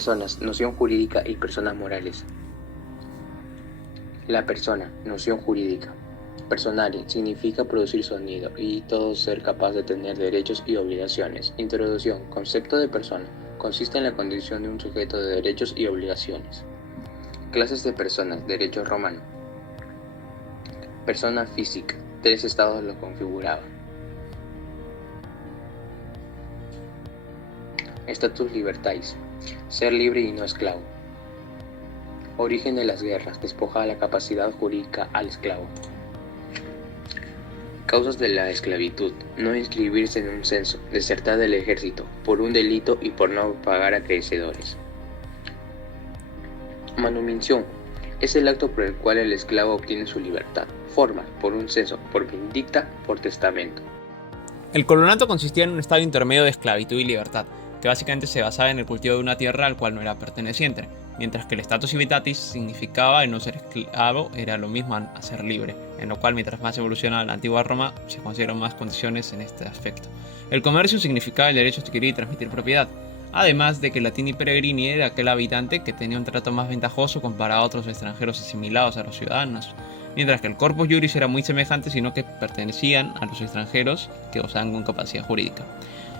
Personas, noción jurídica y personas morales. La persona, noción jurídica. Personale significa producir sonido y todo ser capaz de tener derechos y obligaciones. Introducción. Concepto de persona. Consiste en la condición de un sujeto de derechos y obligaciones. Clases de personas. Derecho romano. Persona física. 3 estados lo configuraban. Status libertatis. Ser libre y no esclavo. Origen de las guerras. Despoja la capacidad jurídica al esclavo. Causas de la esclavitud. No inscribirse en un censo, desertar del ejército, por un delito y por no pagar a crecedores. Manutención. Es el acto por el cual el esclavo obtiene su libertad. Forma, por un censo, por vindicta, por testamento. El colonato consistía en un estado intermedio de esclavitud y libertad, que básicamente se basaba en el cultivo de una tierra al cual no era perteneciente, mientras que el status civitatis significaba el no ser esclavo era lo mismo a ser libre, en lo cual mientras más evoluciona la antigua Roma se consideran más condiciones en este aspecto. El comercio significaba el derecho a adquirir y transmitir propiedad, además de que Latini Peregrini era aquel habitante que tenía un trato más ventajoso comparado a otros extranjeros asimilados a los ciudadanos, mientras que el corpus juris era muy semejante, sino que pertenecían a los extranjeros que gozaban con capacidad jurídica.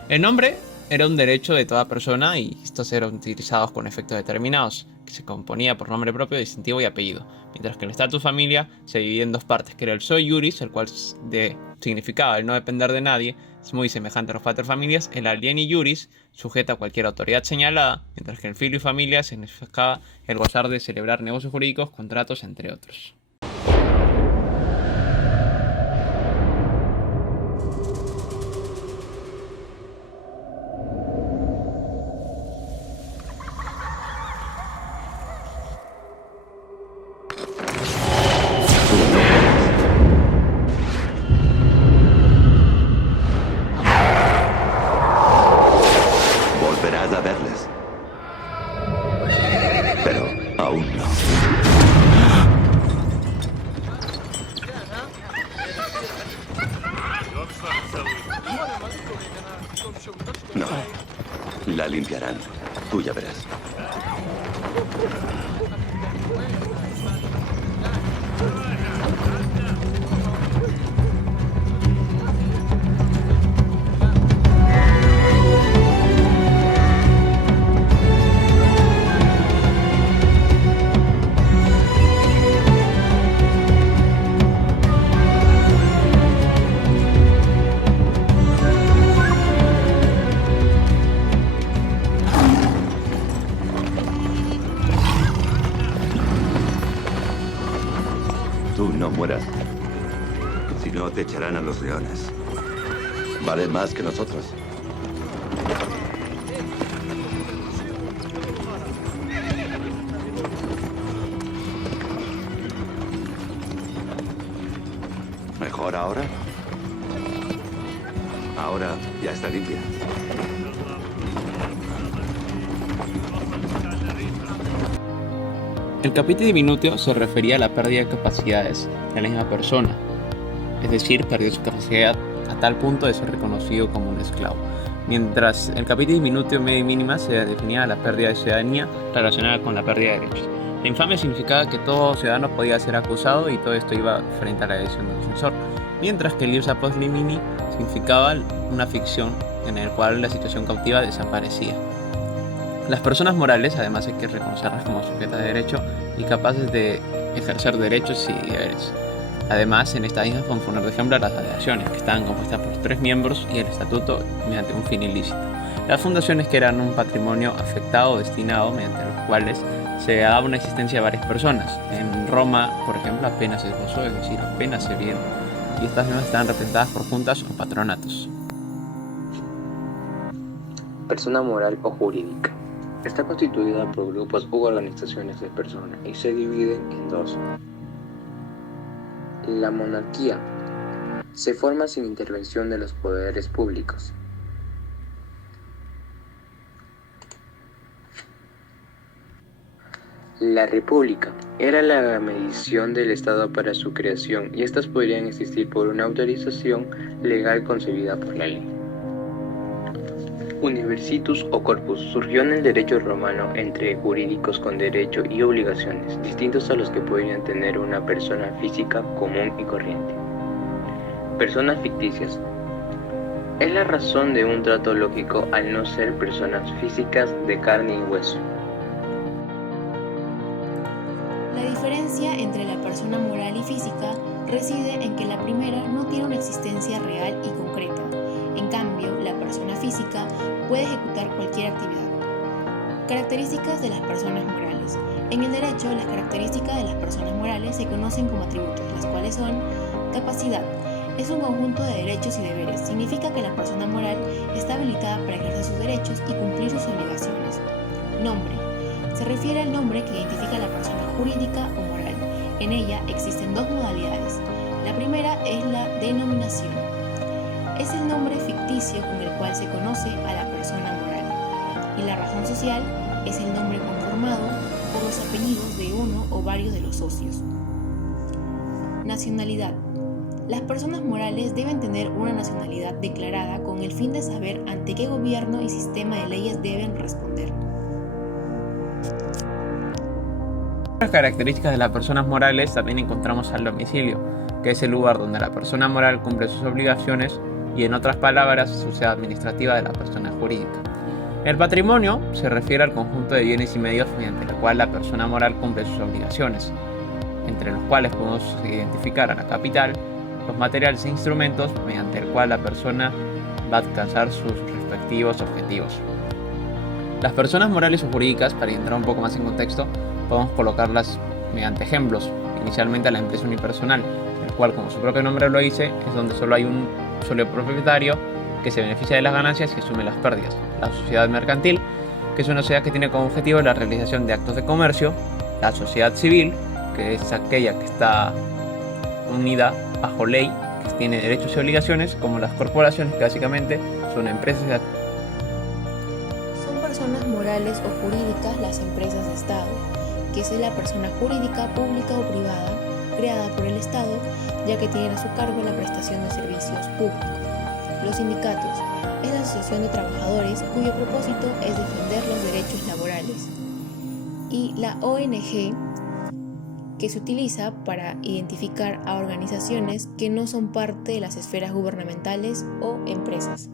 El nombre era un derecho de toda persona y estos eran utilizados con efectos determinados, que se componía por nombre propio, distintivo y apellido, mientras que el status familia se dividía en dos partes, que era el soi juris, el cual significaba el no depender de nadie, es muy semejante a los paterfamilias, el alieni juris, sujeto a cualquier autoridad señalada, mientras que el filio familia significaba el gozar de celebrar negocios jurídicos, contratos, entre otros. Volverás a verles. Pero aún no. No. La limpiarán. Tú ya verás. Tú no mueras. Si no, te echarán a los leones. Valen más que nosotros. ¿Mejor ahora? Ahora ya está limpia. El capite diminutio se refería a la pérdida de capacidades de la misma persona, es decir, perdió su capacidad a tal punto de ser reconocido como un esclavo, mientras el capite diminutio media y mínima se definía a la pérdida de ciudadanía relacionada con la pérdida de derechos. La infamia significaba que todo ciudadano podía ser acusado y todo esto iba frente a la decisión del censor, mientras que el ius post limini significaba una ficción en la cual la situación cautiva desaparecía. Las personas morales, además, hay que reconocerlas como sujetas de derecho y capaces de ejercer derechos y deberes. Además, en esta misma podemos poner de ejemplo las asociaciones, que estaban compuestas por 3 miembros y el estatuto mediante un fin ilícito. Las fundaciones, que eran un patrimonio afectado o destinado, mediante los cuales se daba una existencia de varias personas. En Roma, por ejemplo, apenas se esbozó, es decir, apenas se vieron, y estas mismas estaban representadas por juntas o patronatos. Persona moral o jurídica. Está constituida por grupos u organizaciones de personas y se dividen en dos. La monarquía se forma sin intervención de los poderes públicos. La república era la medición del Estado para su creación y estas podrían existir por una autorización legal concebida por la ley. Universitus o corpus surgió en el derecho romano entre jurídicos con derecho y obligaciones, distintos a los que podrían tener una persona física común y corriente. Personas ficticias. Es la razón de un trato lógico al no ser personas físicas de carne y hueso. La diferencia entre la persona moral y física reside en que la primera no tiene una existencia real y concreta. En cambio, la persona física puede ejecutar cualquier actividad. Características de las personas morales. En el derecho, las características de las personas morales se conocen como atributos, las cuales son capacidad. Es un conjunto de derechos y deberes. Significa que la persona moral está habilitada para ejercer sus derechos y cumplir sus obligaciones. Nombre. Se refiere al nombre que identifica a la persona jurídica o moral. En ella existen dos modalidades. La primera es la denominación. Es el nombre ficticio con el cual se conoce a la persona moral. Y la razón social es el nombre conformado por los apellidos de uno o varios de los socios. Nacionalidad. Las personas morales deben tener una nacionalidad declarada con el fin de saber ante qué gobierno y sistema de leyes deben responder. Las características de las personas morales también encontramos al domicilio, que es el lugar donde la persona moral cumple sus obligaciones y, en otras palabras, sociedad administrativa de la persona jurídica. El patrimonio se refiere al conjunto de bienes y medios mediante el cual la persona moral cumple sus obligaciones, entre los cuales podemos identificar a la capital, los materiales e instrumentos mediante el cual la persona va a alcanzar sus respectivos objetivos. Las personas morales o jurídicas, para entrar un poco más en contexto, podemos colocarlas mediante ejemplos. Inicialmente a la empresa unipersonal, el cual, como su propio nombre lo dice, es donde solo hay un solo propietario que se beneficia de las ganancias y asume las pérdidas. La sociedad mercantil, que es una sociedad que tiene como objetivo la realización de actos de comercio. La sociedad civil, que es aquella que está unida bajo ley, que tiene derechos y obligaciones, como las corporaciones, que básicamente son empresas. Son personas morales o jurídicas las empresas de Estado, que es la persona jurídica, pública o privada, creada por el Estado, ya que tienen a su cargo la prestación de servicios públicos. Los sindicatos es la asociación de trabajadores cuyo propósito es defender los derechos laborales. Y la ONG, que se utiliza para identificar a organizaciones que no son parte de las esferas gubernamentales o empresas.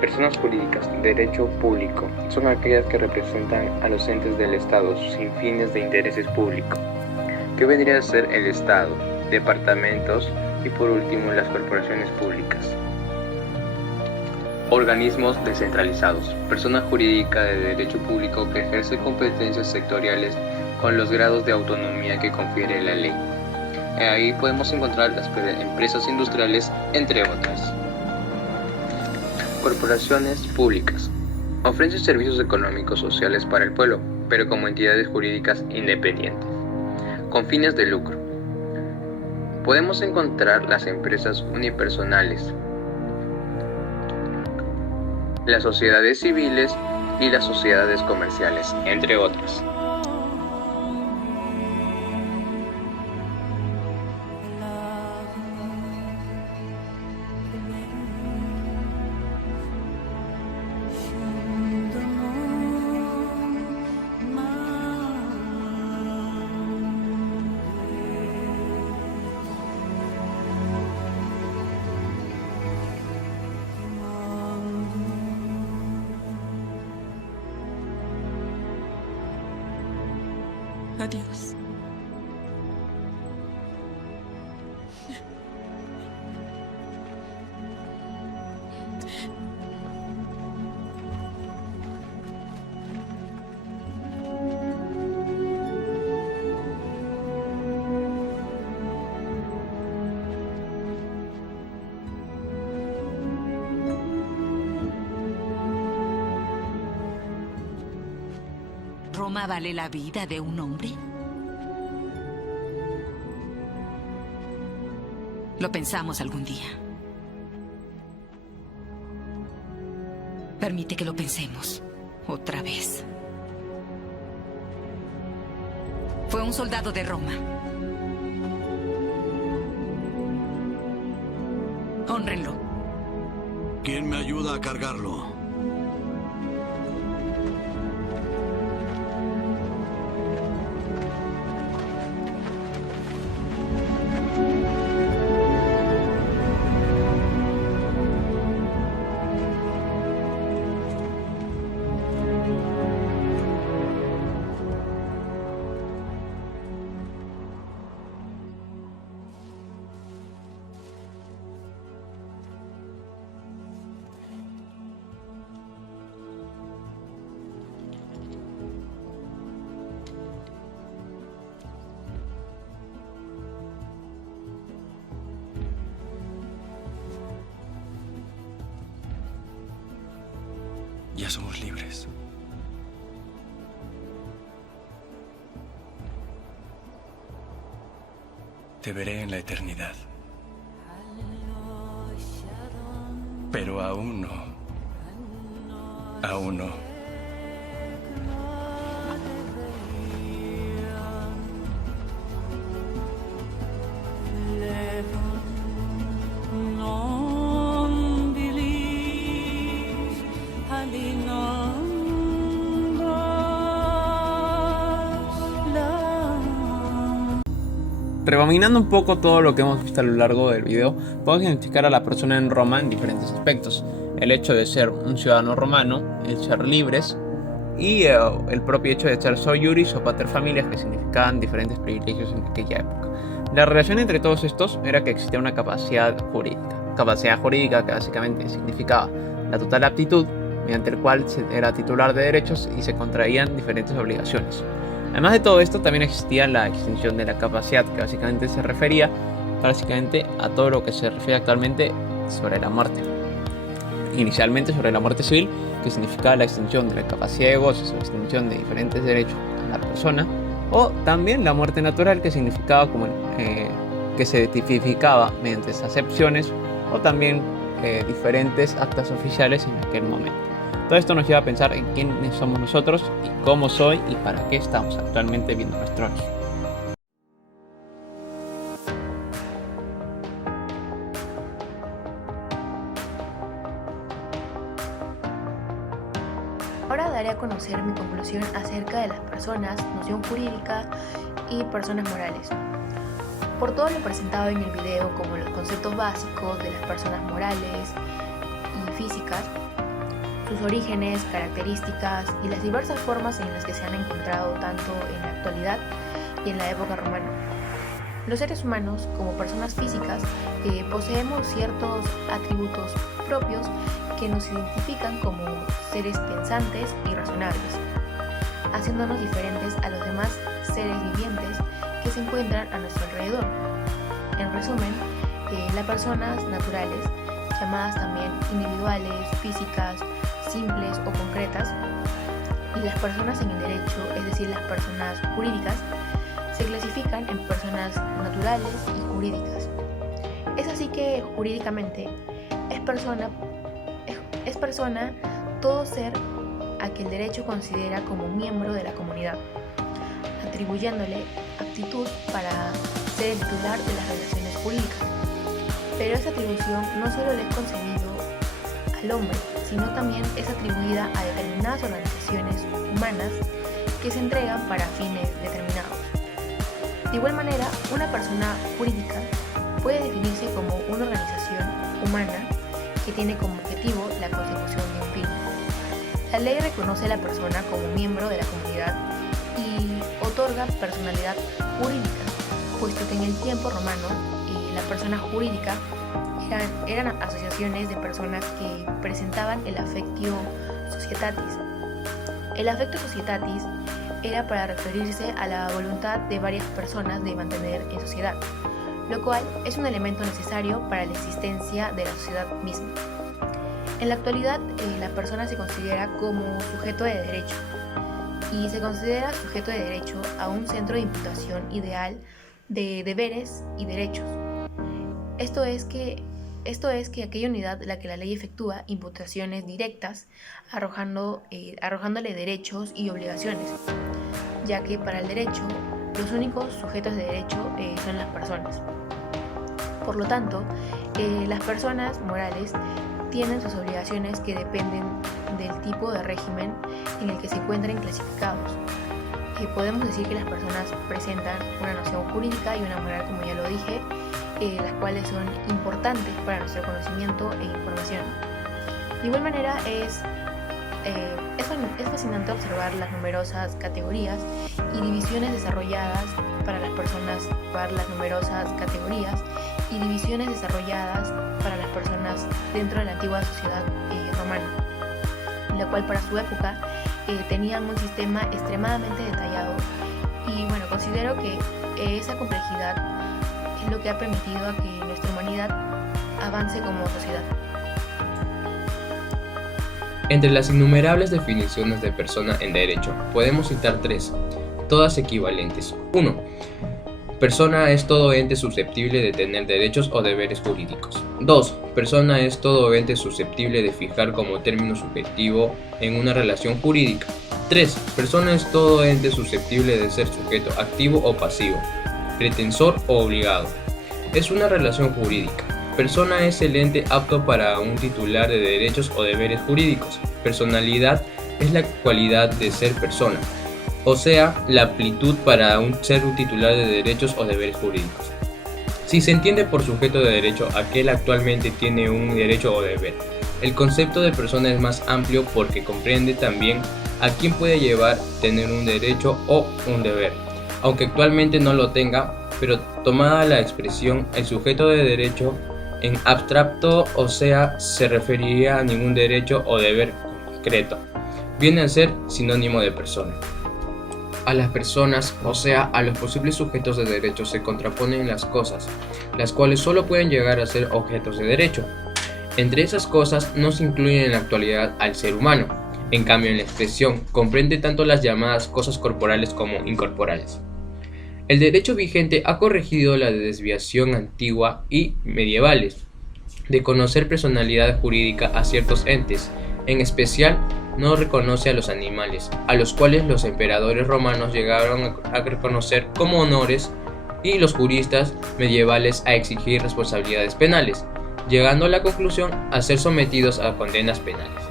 Personas jurídicas, derecho público, son aquellas que representan a los entes del Estado sin fines de intereses públicos, que vendría a ser el Estado, departamentos y por último las corporaciones públicas. Organismos descentralizados, persona jurídica de derecho público que ejerce competencias sectoriales con los grados de autonomía que confiere la ley. Ahí podemos encontrar las empresas industriales, entre otras. Corporaciones públicas. Ofrecen servicios económicos sociales para el pueblo, pero como entidades jurídicas independientes, con fines de lucro. Podemos encontrar las empresas unipersonales, las sociedades civiles y las sociedades comerciales, entre otras. Adiós. ¿Roma vale la vida de un hombre? Lo pensamos algún día. Permite que lo pensemos otra vez. Fue un soldado de Roma. Hónrenlo. ¿Quién me ayuda a cargarlo? Ya somos libres. Te veré en la eternidad. Pero aún no. Aún no. Rebobinando un poco todo lo que hemos visto a lo largo del video, podemos identificar a la persona en Roma en diferentes aspectos. El hecho de ser un ciudadano romano, el ser libres y el propio hecho de ser soiuris o paterfamilias, que significaban diferentes privilegios en aquella época. La relación entre todos estos era que existía una capacidad jurídica que básicamente significaba la total aptitud, mediante el cual se era titular de derechos y se contraían diferentes obligaciones. Además de todo esto, también existía la extinción de la capacidad, que básicamente se refería a todo lo que se refiere actualmente sobre la muerte. Inicialmente sobre la muerte civil, que significaba la extinción de la capacidad de goce, la extinción de diferentes derechos a la persona, o también la muerte natural, que significaba que se tipificaba mediante acepciones o también diferentes actas oficiales en aquel momento. Todo esto nos lleva a pensar en quiénes somos nosotros y cómo soy y para qué estamos actualmente viendo nuestro tronos. Ahora daré a conocer mi conclusión acerca de las personas, noción jurídica y personas morales. Por todo lo presentado en el video, como los conceptos básicos de las personas morales y físicas, sus orígenes, características y las diversas formas en las que se han encontrado tanto en la actualidad y en la época romana. Los seres humanos, como personas físicas, poseemos ciertos atributos propios que nos identifican como seres pensantes y razonables, haciéndonos diferentes a los demás seres vivientes que se encuentran a nuestro alrededor. En resumen, las personas naturales, llamadas también individuales, físicas, simples o concretas, y las personas en el derecho, es decir, las personas jurídicas, se clasifican en personas naturales y jurídicas. Es así que jurídicamente es persona todo ser a que el derecho considera como miembro de la comunidad, atribuyéndole aptitud para ser el titular de las relaciones jurídicas. Pero esa atribución no solo le es concedido al hombre, sino también es atribuida a determinadas organizaciones humanas que se entregan para fines determinados. De igual manera, una persona jurídica puede definirse como una organización humana que tiene como objetivo la consecución de un fin. La ley reconoce a la persona como miembro de la comunidad y otorga personalidad jurídica, puesto que en el tiempo romano la persona jurídica eran asociaciones de personas que presentaban el affectio societatis. El affectio societatis era para referirse a la voluntad de varias personas de mantener en sociedad, lo cual es un elemento necesario para la existencia de la sociedad misma. En la actualidad, la persona se considera como sujeto de derecho y se considera sujeto de derecho a un centro de imputación ideal de deberes y derechos. Esto es que aquella unidad en la que la ley efectúa imputaciones directas, arrojándole derechos y obligaciones, ya que para el derecho los únicos sujetos de derecho son las personas. Por lo tanto, las personas morales tienen sus obligaciones que dependen del tipo de régimen en el que se encuentren clasificados. Podemos decir que las personas presentan una noción jurídica y una moral, como ya lo dije, las cuales son importantes para nuestro conocimiento e información. De igual manera, es fascinante observar las numerosas categorías y divisiones desarrolladas para las personas dentro de la antigua sociedad romana, la cual para su época tenían un sistema extremadamente detallado, y bueno, considero que esa complejidad es lo que ha permitido a que nuestra humanidad avance como sociedad. Entre las innumerables definiciones de persona en derecho, podemos citar 3, todas equivalentes. 1. Persona es todo ente susceptible de tener derechos o deberes jurídicos. 2. Persona es todo ente susceptible de fijar como término subjetivo en una relación jurídica. 3. Persona es todo ente susceptible de ser sujeto activo o pasivo, pretensor o obligado. Es una relación jurídica. Persona es el ente apto para un titular de derechos o deberes jurídicos. Personalidad es la cualidad de ser persona, o sea, la aptitud para ser un titular de derechos o deberes jurídicos. Si se entiende por sujeto de derecho aquel actualmente tiene un derecho o deber, el concepto de persona es más amplio porque comprende también a quién puede llevar tener un derecho o un deber, aunque actualmente no lo tenga, pero tomada la expresión el sujeto de derecho en abstracto, o sea, se referiría a ningún derecho o deber concreto, viene a ser sinónimo de persona. A las personas, o sea, a los posibles sujetos de derecho se contraponen las cosas, las cuales solo pueden llegar a ser objetos de derecho. Entre esas cosas no se incluye en la actualidad al ser humano. En cambio, en la expresión comprende tanto las llamadas cosas corporales como incorporales. El derecho vigente ha corregido la desviación antigua y medievales de conocer personalidad jurídica a ciertos entes, en especial no reconoce a los animales, a los cuales los emperadores romanos llegaron a reconocer como honores y los juristas medievales a exigir responsabilidades penales, llegando a la conclusión a ser sometidos a condenas penales.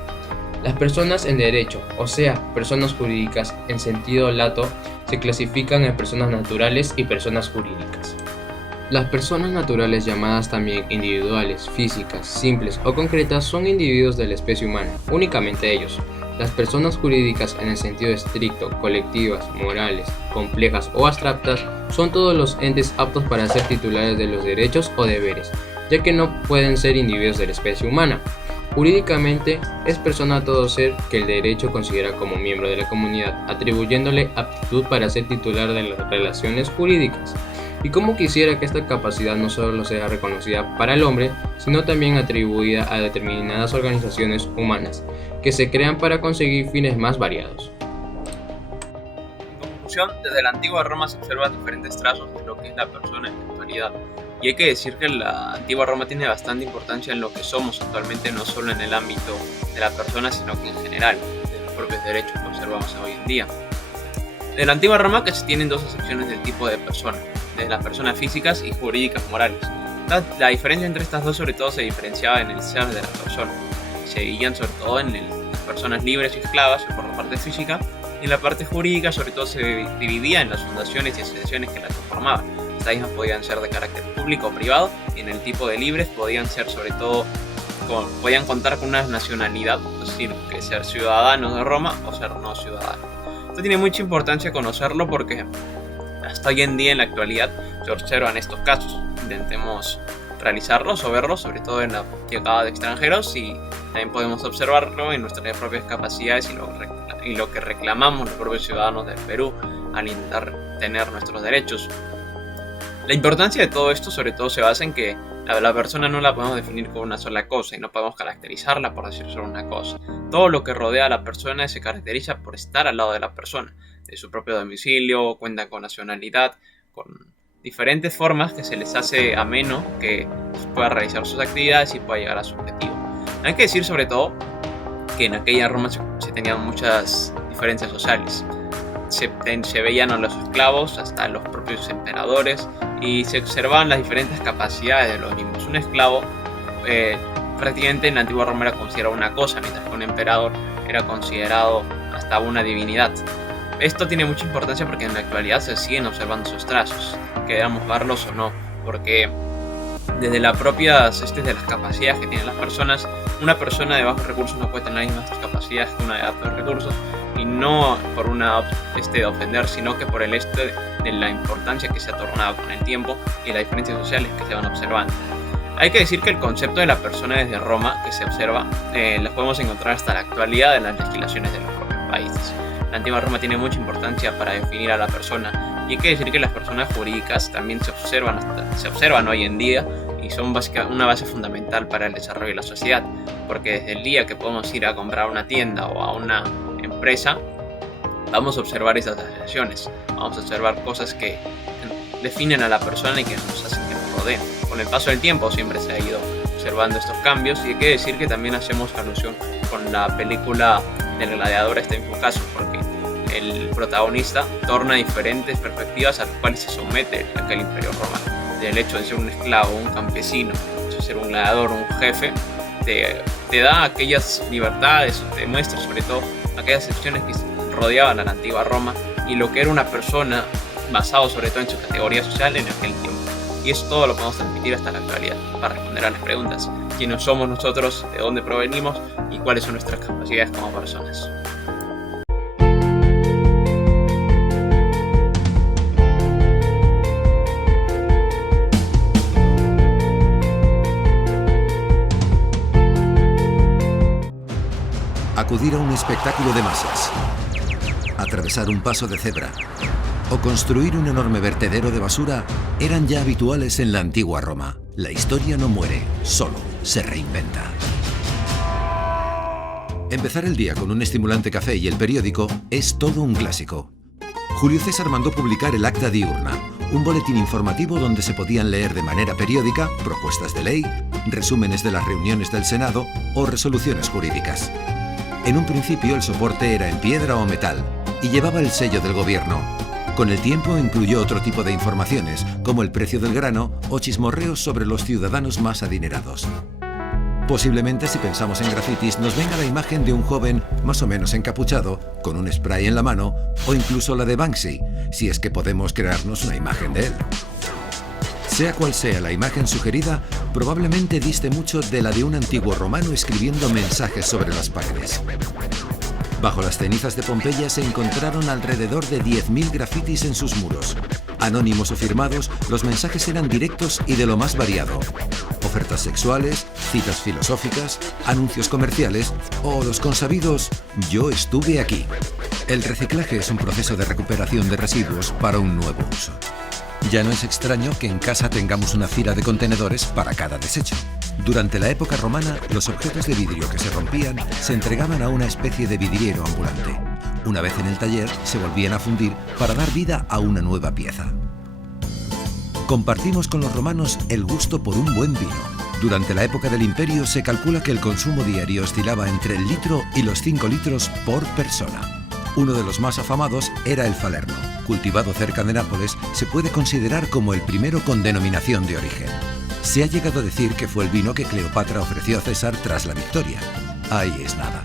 Las personas en derecho, o sea, personas jurídicas en sentido lato, se clasifican en personas naturales y personas jurídicas. Las personas naturales, llamadas también individuales, físicas, simples o concretas, son individuos de la especie humana, únicamente ellos. Las personas jurídicas en el sentido estricto, colectivas, morales, complejas o abstractas, son todos los entes aptos para ser titulares de los derechos o deberes, ya que no pueden ser individuos de la especie humana. Jurídicamente, es persona todo ser que el derecho considera como miembro de la comunidad, atribuyéndole aptitud para ser titular de las relaciones jurídicas. Y como quisiera que esta capacidad no solo sea reconocida para el hombre, sino también atribuida a determinadas organizaciones humanas, que se crean para conseguir fines más variados. En conclusión, desde la antigua Roma se observan diferentes trazos de lo que es la persona en la actualidad. Y hay que decir que la antigua Roma tiene bastante importancia en lo que somos actualmente, no solo en el ámbito de la persona, sino que en general, de los propios derechos que observamos hoy en día. De la antigua Roma que se tienen dos acepciones del tipo de persona, de las personas físicas y jurídicas morales. La diferencia entre estas dos sobre todo se diferenciaba en el ser de la persona. Se dividían sobre todo en las personas libres y esclavas por la parte física, y en la parte jurídica sobre todo se dividía en las fundaciones y asociaciones que la conformaban. Estas mismas podían ser de carácter público o privado, y en el tipo de libres podían ser sobre todo, podían contar con una nacionalidad, es decir, que ser ciudadanos de Roma o ser no ciudadanos. Esto tiene mucha importancia conocerlo porque hasta hoy en día, en la actualidad, se observan estos casos. Intentemos realizarlos o verlos, sobre todo en la llegada de extranjeros, y también podemos observarlo en nuestras propias capacidades y lo que reclamamos los propios ciudadanos del Perú al intentar tener nuestros derechos. La importancia de todo esto sobre todo se basa en que la persona no la podemos definir como una sola cosa y no podemos caracterizarla por decir solo una cosa. Todo lo que rodea a la persona se caracteriza por estar al lado de la persona, de su propio domicilio, cuenta con nacionalidad, con diferentes formas que se les hace ameno que pueda realizar sus actividades y pueda llegar a su objetivo. Hay que decir sobre todo que en aquella Roma se tenían muchas diferencias sociales. Se veían a los esclavos hasta los propios emperadores y se observaban las diferentes capacidades de los mismos. Un esclavo prácticamente en la antigua Roma era considerado una cosa, mientras que un emperador era considerado hasta una divinidad. Esto tiene mucha importancia porque en la actualidad se siguen observando sus trazos, queramos verlos o no, porque desde las capacidades que tienen las personas, una persona de bajos recursos no puede tener las mismas capacidades que una de altos recursos, y no por una de ofender, sino que por el de la importancia que se ha tornado con el tiempo y las diferencias sociales que se van observando. Hay que decir que el concepto de la persona desde Roma que se observa, las podemos encontrar hasta la actualidad en las legislaciones de los propios países. La antigua Roma tiene mucha importancia para definir a la persona, y hay que decir que las personas jurídicas también se observan hoy en día y son una base fundamental para el desarrollo de la sociedad, porque desde el día que podemos ir a comprar una tienda o a una empresa, vamos a observar esas asociaciones, vamos a observar cosas que definen a la persona y que nos hacen que nos rodeen. Con el paso del tiempo siempre se ha ido observando estos cambios, y hay que decir que también hacemos alusión con la película del gladiador a este mismo caso, porque el protagonista torna diferentes perspectivas a las cuales se somete aquel imperio romano. Del hecho de ser un esclavo, un campesino, de ser un gladiador, un jefe, te da aquellas libertades, te muestra sobre todo aquellas excepciones que rodeaban a la antigua Roma y lo que era una persona basado sobre todo en su categoría social en aquel tiempo. Y eso todo lo podemos transmitir hasta la actualidad para responder a las preguntas: quiénes somos nosotros, de dónde provenimos y cuáles son nuestras capacidades como personas. Acudir a un espectáculo de masas, atravesar un paso de cebra o construir un enorme vertedero de basura eran ya habituales en la antigua Roma. La historia no muere, solo se reinventa. Empezar el día con un estimulante café y el periódico es todo un clásico. Julio César mandó publicar el Acta Diurna, un boletín informativo donde se podían leer de manera periódica propuestas de ley, resúmenes de las reuniones del Senado o resoluciones jurídicas. En un principio el soporte era en piedra o metal y llevaba el sello del gobierno. Con el tiempo incluyó otro tipo de informaciones, como el precio del grano o chismorreos sobre los ciudadanos más adinerados. Posiblemente, si pensamos en grafitis, nos venga la imagen de un joven más o menos encapuchado, con un spray en la mano, o incluso la de Banksy, si es que podemos crearnos una imagen de él. Sea cual sea la imagen sugerida, probablemente diste mucho de la de un antiguo romano escribiendo mensajes sobre las paredes. Bajo las cenizas de Pompeya se encontraron alrededor de 10.000 grafitis en sus muros. Anónimos o firmados, los mensajes eran directos y de lo más variado. Ofertas sexuales, citas filosóficas, anuncios comerciales o los consabidos «Yo estuve aquí». El reciclaje es un proceso de recuperación de residuos para un nuevo uso. Ya no es extraño que en casa tengamos una fila de contenedores para cada desecho. Durante la época romana, los objetos de vidrio que se rompían se entregaban a una especie de vidriero ambulante. Una vez en el taller, se volvían a fundir para dar vida a una nueva pieza. Compartimos con los romanos el gusto por un buen vino. Durante la época del Imperio se calcula que el consumo diario oscilaba entre el litro y los 5 litros por persona. Uno de los más afamados era el Falerno. Cultivado cerca de Nápoles, se puede considerar como el primero con denominación de origen. Se ha llegado a decir que fue el vino que Cleopatra ofreció a César tras la victoria. Ahí es nada.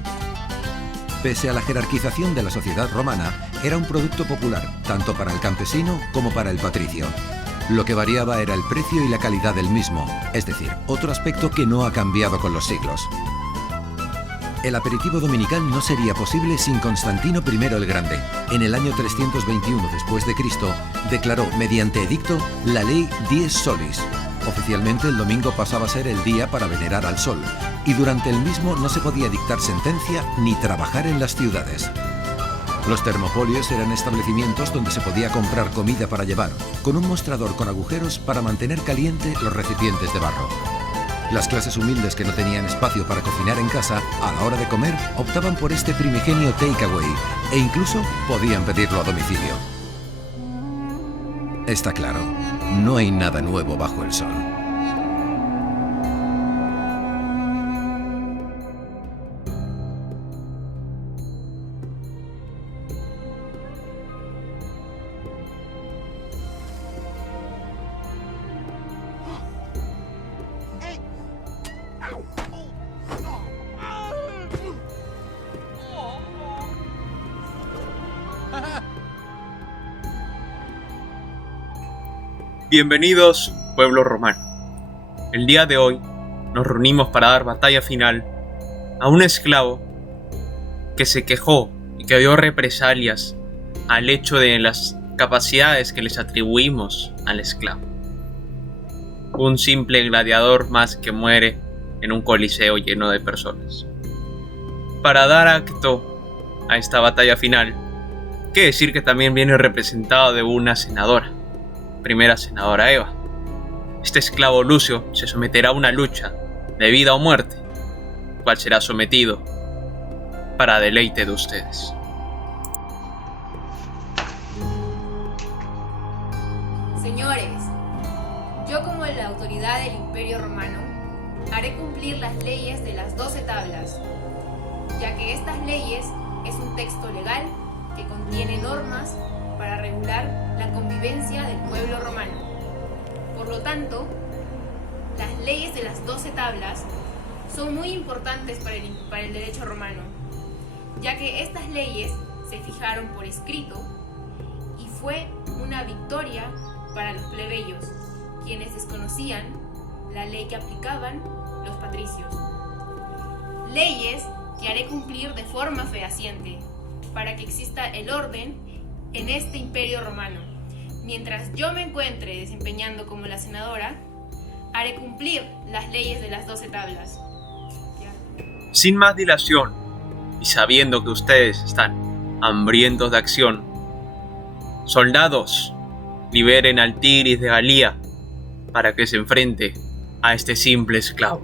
Pese a la jerarquización de la sociedad romana, era un producto popular, tanto para el campesino como para el patricio. Lo que variaba era el precio y la calidad del mismo, es decir, otro aspecto que no ha cambiado con los siglos. El aperitivo dominical no sería posible sin Constantino I el Grande. En el año 321 después de Cristo, declaró mediante edicto la ley Dies Solis. Oficialmente el domingo pasaba a ser el día para venerar al sol, y durante el mismo no se podía dictar sentencia ni trabajar en las ciudades. Los termopolios eran establecimientos donde se podía comprar comida para llevar, con un mostrador con agujeros para mantener caliente los recipientes de barro. Las clases humildes que no tenían espacio para cocinar en casa, a la hora de comer, optaban por este primigenio takeaway e incluso podían pedirlo a domicilio. Está claro, no hay nada nuevo bajo el sol. Bienvenidos, pueblo romano. El día de hoy nos reunimos para dar batalla final a un esclavo que se quejó y que dio represalias al hecho de las capacidades que les atribuimos al esclavo. Un simple gladiador más que muere en un coliseo lleno de personas. Para dar acto a esta batalla final, hay que decir que también viene representado de una senadora. Primera senadora Eva. Este esclavo Lucio se someterá a una lucha de vida o muerte, cual será sometido para deleite de ustedes. Señores, yo como la autoridad del Imperio Romano haré cumplir las leyes de las 12 tablas, ya que estas leyes es un texto legal que contiene normas para regular la convivencia del pueblo romano. Por lo tanto, las leyes de las 12 tablas son muy importantes para el derecho romano, ya que estas leyes se fijaron por escrito y fue una victoria para los plebeyos, quienes desconocían la ley que aplicaban los patricios. Leyes que haré cumplir de forma fehaciente, para que exista el orden en este imperio romano. Mientras yo me encuentre desempeñando como la senadora, haré cumplir las leyes de las 12 tablas. Sin más dilación, y sabiendo que ustedes están hambrientos de acción, soldados, liberen al Tigris de Galía para que se enfrente a este simple esclavo.